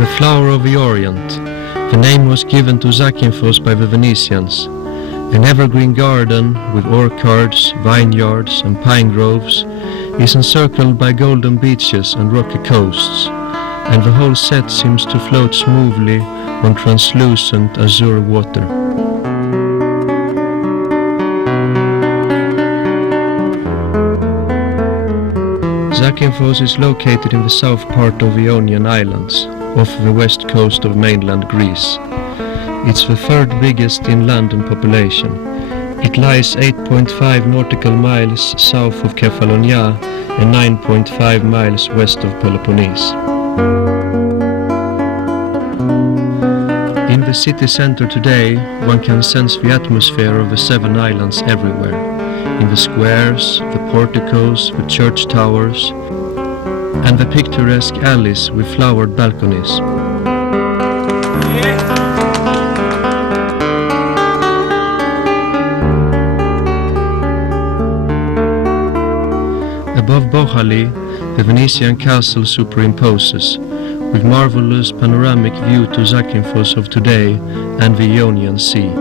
The flower of the Orient. The name was given to Zakynthos by the Venetians. An evergreen garden with orchards, vineyards and pine groves is encircled by golden beaches and rocky coasts, and the whole set seems to float smoothly on translucent azure water. Zakynthos is located in the south part of the Ionian Islands, off the west coast of mainland Greece. It's the third biggest inland in population. It lies 8.5 nautical miles south of Kefalonia and 9.5 miles west of Peloponnese. In the city center today, one can sense the atmosphere of the seven islands everywhere. In the squares, the porticos, the church towers, and the picturesque alleys with flowered balconies. Above Bohali, the Venetian castle superimposes, with marvelous panoramic view to Zakynthos of today and the Ionian Sea.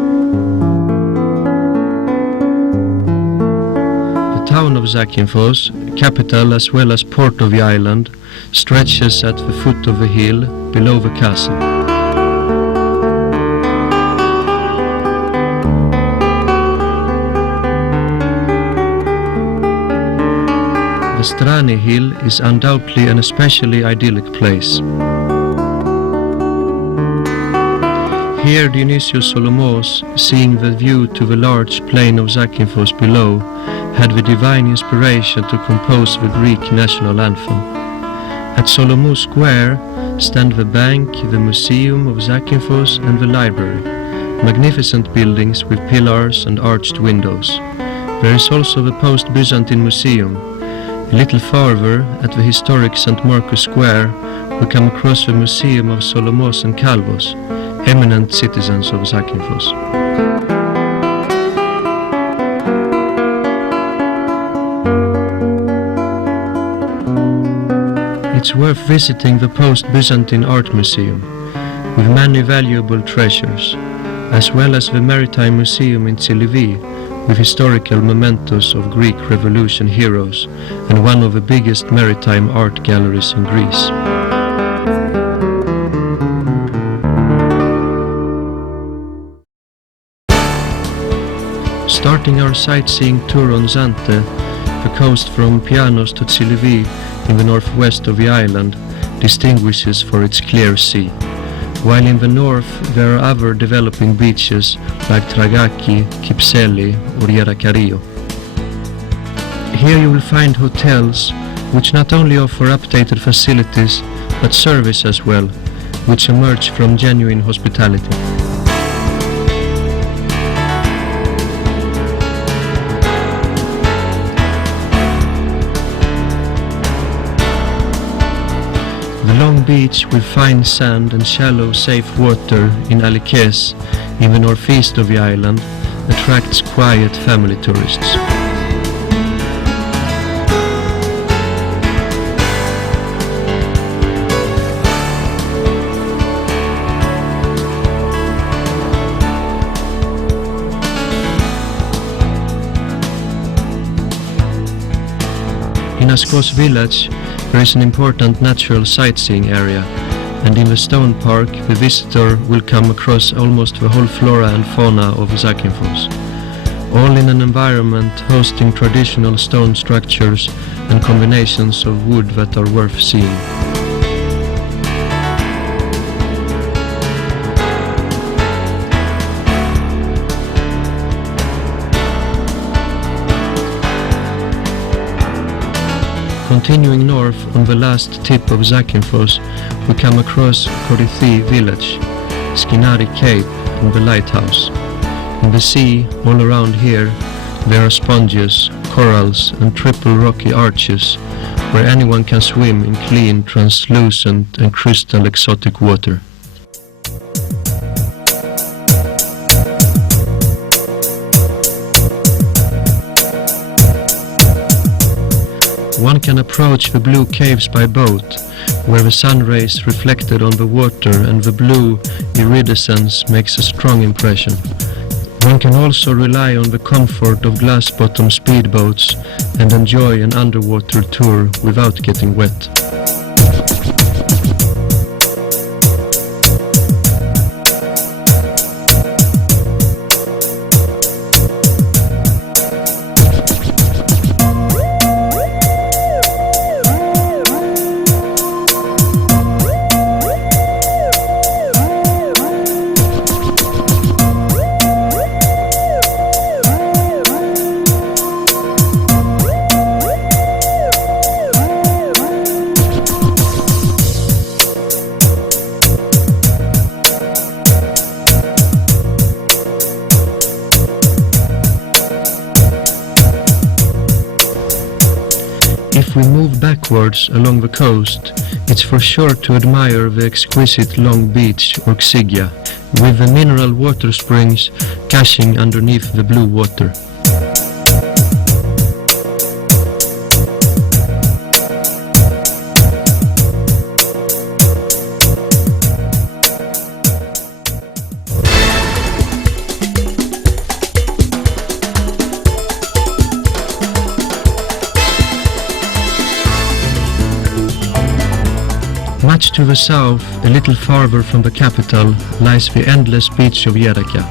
The town of Zakynthos, capital as well as port of the island, stretches at the foot of the hill below the castle. The Strani hill is undoubtedly an especially idyllic place. Here Dionysius Solomos, seeing the view to the large plain of Zakynthos below, had the divine inspiration to compose the Greek national anthem. At Solomos Square stand the bank, the museum of Zakynthos and the library, magnificent buildings with pillars and arched windows. There is also the post-Byzantine museum. A little farther, at the historic St. Marcus Square, we come across the museum of Solomos and Calvos, eminent citizens of Zakynthos. It's worth visiting the post-Byzantine art museum, with many valuable treasures, as well as the Maritime Museum in Tsilivi, with historical mementos of Greek Revolution heroes and one of the biggest maritime art galleries in Greece. Starting our sightseeing tour on Zante, the coast from Pianos to Tsilivi in the northwest of the island distinguishes for its clear sea, while in the north there are other developing beaches like Tragaki, Kypseli or Yerakario. Here you will find hotels which not only offer updated facilities but service as well, which emerge from genuine hospitality. The long beach with fine sand and shallow, safe water in Alikes, in the northeast of the island, attracts quiet family tourists. In Askos village, there is an important natural sightseeing area, and in the stone park the visitor will come across almost the whole flora and fauna of Zakynthos, all in an environment hosting traditional stone structures and combinations of wood that are worth seeing. Continuing north on the last tip of Zakynthos, we come across Korithi village, Skinari Cape and the lighthouse. In the sea, all around here, there are sponges, corals and triple rocky arches where anyone can swim in clean, translucent and crystal exotic water. One can approach the blue caves by boat, where the sun rays reflected on the water and the blue iridescence makes a strong impression. One can also rely on the comfort of glass-bottom speedboats and enjoy an underwater tour without getting wet. If we move backwards along the coast, it's for sure to admire the exquisite long beach or Xigia, with the mineral water springs gushing underneath the blue water. Much to the south, a little farther from the capital, lies the endless beach of Yerika,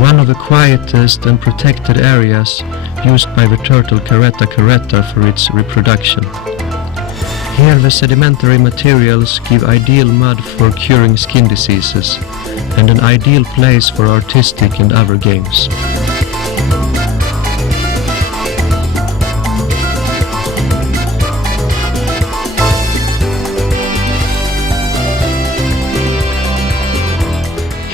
one of the quietest and protected areas used by the turtle caretta caretta for its reproduction. Here the sedimentary materials give ideal mud for curing skin diseases, and an ideal place for artistic and other games.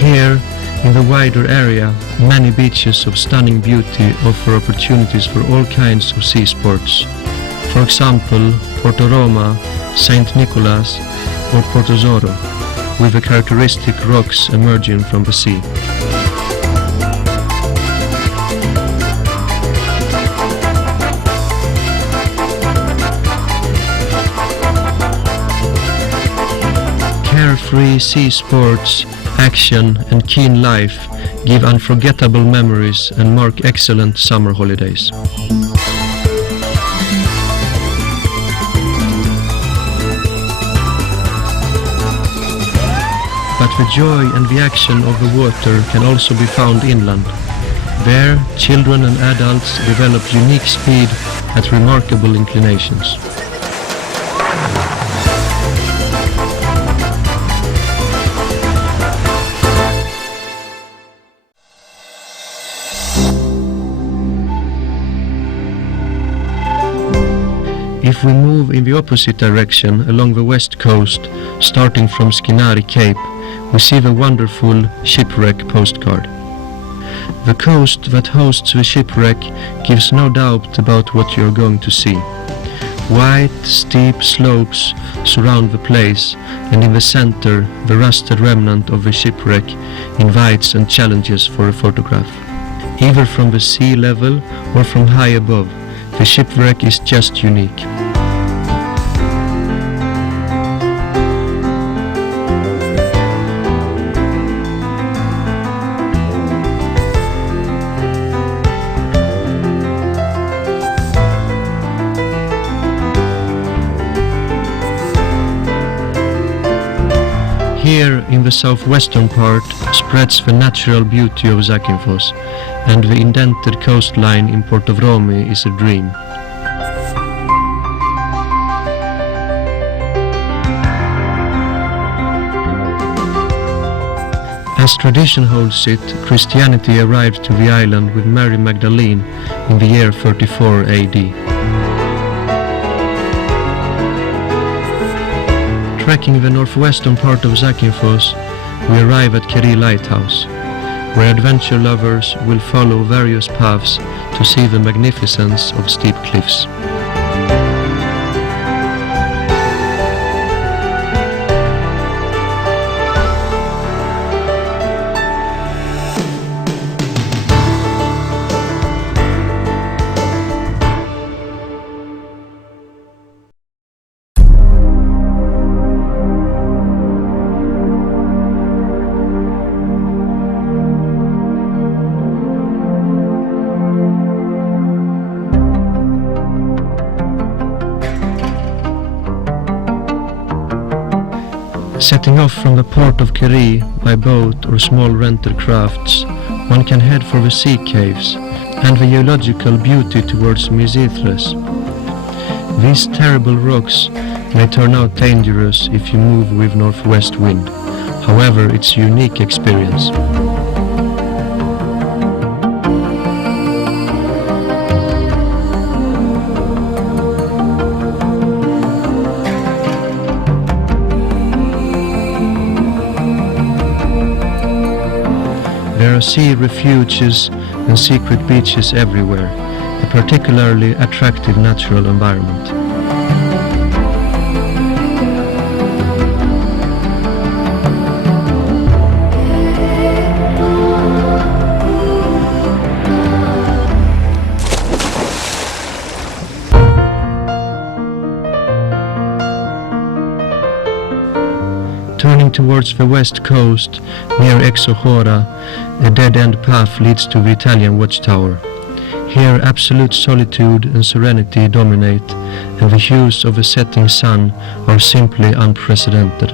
Here, in the wider area, many beaches of stunning beauty offer opportunities for all kinds of sea sports. For example, Porto Roma, Saint Nicholas or Porto Zoro, with the characteristic rocks emerging from the sea. Carefree sea sports, action and keen life give unforgettable memories and mark excellent summer holidays. But the joy and the action of the water can also be found inland. There, children and adults develop unique speed at remarkable inclinations. If we move in the opposite direction along the west coast, starting from Skinari Cape, we see the wonderful shipwreck postcard. The coast that hosts the shipwreck gives no doubt about what you are going to see. White, steep slopes surround the place, and in the center, the rusted remnant of the shipwreck invites and challenges for a photograph. Either from the sea level or from high above, the shipwreck is just unique. Here, in the southwestern part, spreads the natural beauty of Zakynthos, and the indented coastline in Portovromi is a dream. As tradition holds it, Christianity arrived to the island with Mary Magdalene in the year 34 AD. Trekking the northwestern part of Zakynthos, we arrive at Keri Lighthouse, where adventure lovers will follow various paths to see the magnificence of steep cliffs. Setting off from the port of Keri by boat or small rented crafts, one can head for the sea caves and the geological beauty towards Misithres. These terrible rocks may turn out dangerous if you move with northwest wind. However, it's a unique experience. There are sea refuges and secret beaches everywhere, a particularly attractive natural environment. Turning towards the west coast, near Exochora, a dead-end path leads to the Italian watchtower. Here absolute solitude and serenity dominate, and the hues of the setting sun are simply unprecedented.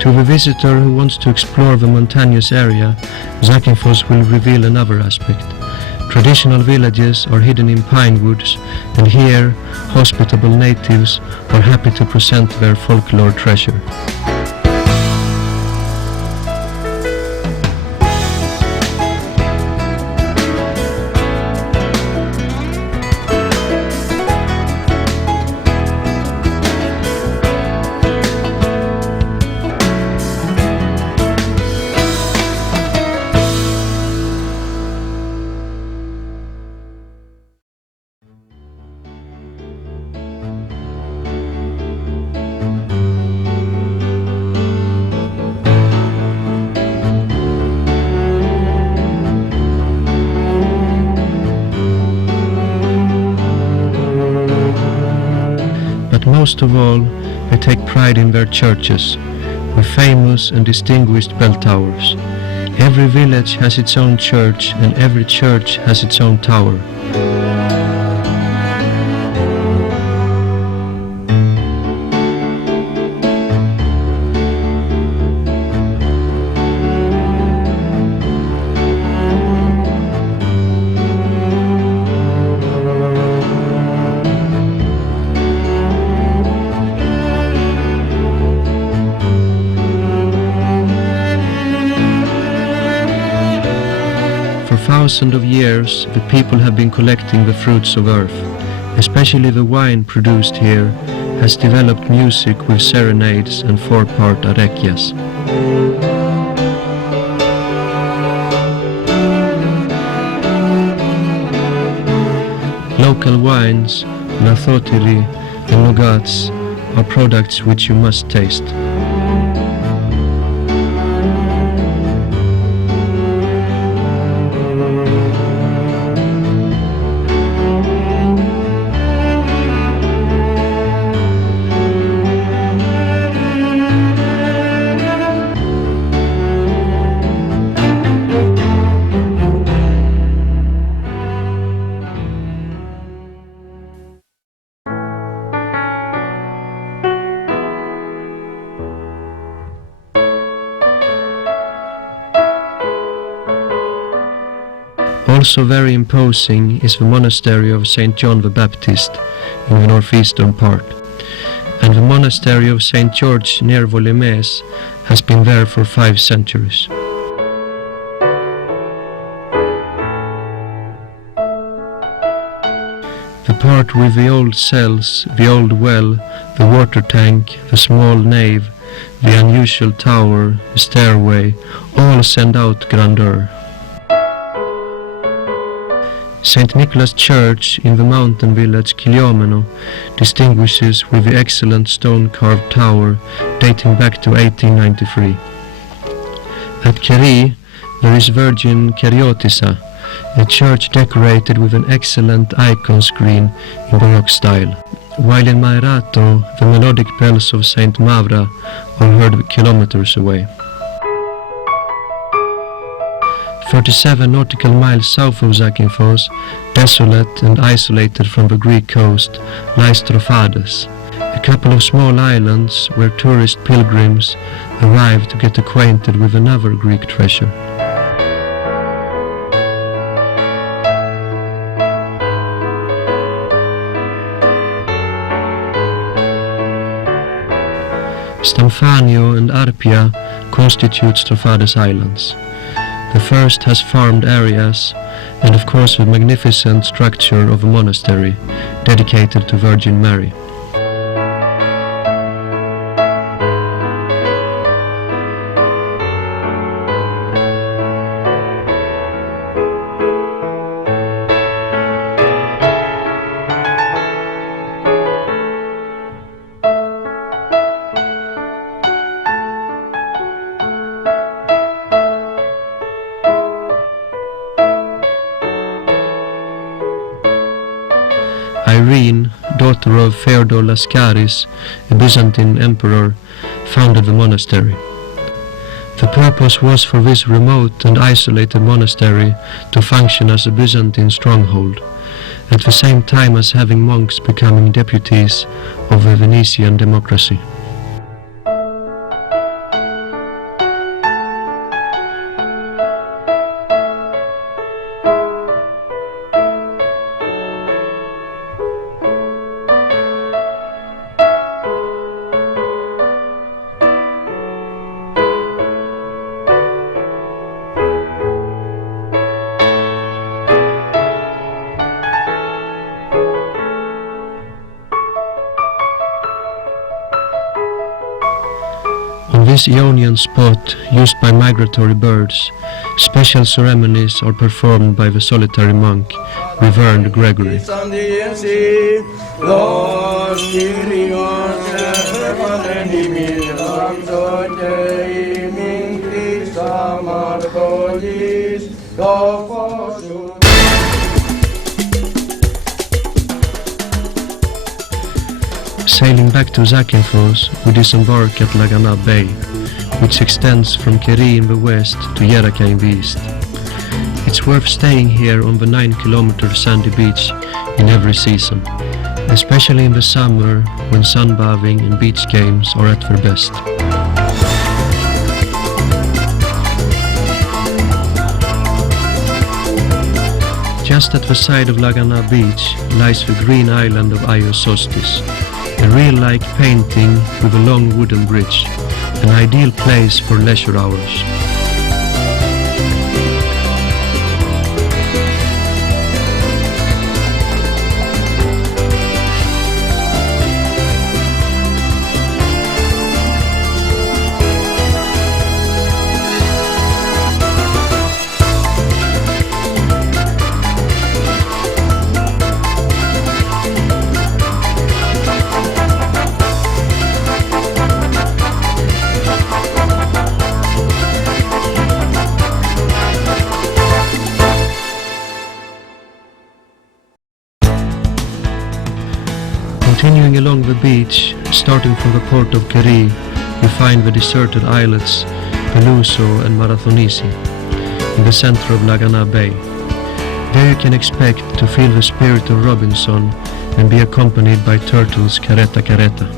To the visitor who wants to explore the mountainous area, Zakynthos will reveal another aspect. Traditional villages are hidden in pine woods, and here hospitable natives are happy to present their folklore treasure. Most of all, they take pride in their churches, with famous and distinguished bell towers. Every village has its own church, and every church has its own tower. For thousands of years, the people have been collecting the fruits of earth. Especially the wine produced here has developed music with serenades and four-part arequias. Local wines, Nathotiri and Nogats are products which you must taste. Also very imposing is the monastery of St. John the Baptist in the northeastern part, and the monastery of St. George near Volymès has been there for 5 centuries. The part with the old cells, the old well, the water tank, the small nave, the unusual tower, the stairway, all send out grandeur. St. Nicholas Church in the mountain village Kiliomeno distinguishes with the excellent stone-carved tower dating back to 1893. At Keri, there is Virgin Keriotissa, a church decorated with an excellent icon screen in Baroque style, while in Maerato, the melodic bells of Saint Mavra are heard kilometers away. 37 nautical miles south of Zakynthos, desolate and isolated from the Greek coast, lies Trophades, a couple of small islands where tourist pilgrims arrive to get acquainted with another Greek treasure. Stamfanio and Arpia constitute Trophades Islands. The first has farmed areas and of course the magnificent structure of a monastery dedicated to Virgin Mary. Irene, daughter of Theodore Lascaris, a Byzantine emperor, founded the monastery. The purpose was for this remote and isolated monastery to function as a Byzantine stronghold, at the same time as having monks becoming deputies of the Venetian democracy. On this Ionian spot, used by migratory birds, special ceremonies are performed by the solitary monk, Reverend Gregory. Sailing back to Zakynthos, we disembark at Lagana Bay, which extends from Keri in the west to Yeraka in the east. It's worth staying here on the 9-kilometer sandy beach in every season, especially in the summer when sunbathing and beach games are at their best. Just at the side of Lagana Beach lies the green island of Iosostis, a real-like painting with a long wooden bridge, an ideal place for leisure hours. Continuing along the beach, starting from the port of Keri, you find the deserted islets Peluso and Marathonisi, in the center of Lagana Bay. There you can expect to feel the spirit of Robinson and be accompanied by turtles careta careta.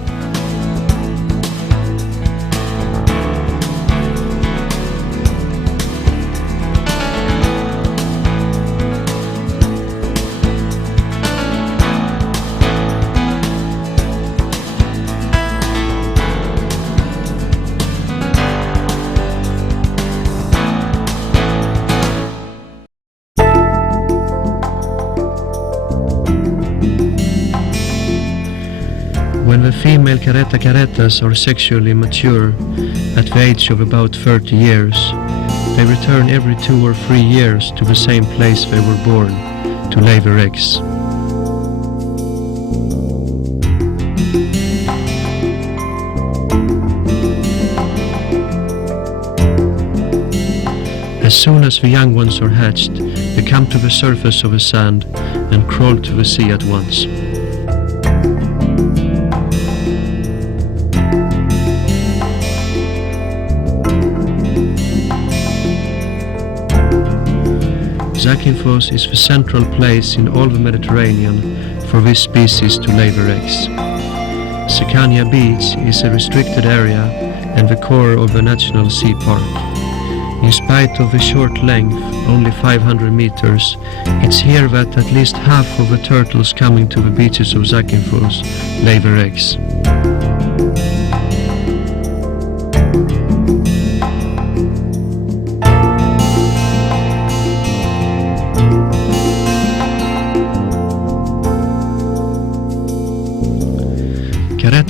When the female careta caretas are sexually mature, at the age of about 30 years, they return every 2 or 3 years to the same place they were born, to lay their eggs. As soon as the young ones are hatched, they come to the surface of the sand and crawl to the sea at once. Zakynthos is the central place in all the Mediterranean for this species to lay their eggs. Sekania Beach is a restricted area and the core of the National Sea Park. In spite of the short length, only 500 meters, it's here that at least half of the turtles coming to the beaches of Zakynthos lay their eggs.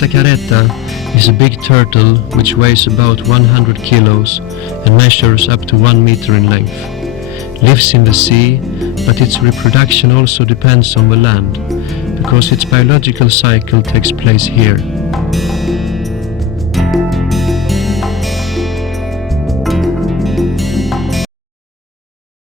Caretta is a big turtle which weighs about 100 kilos and measures up to 1 meter in length. Lives in the sea, but its reproduction also depends on the land, because its biological cycle takes place here.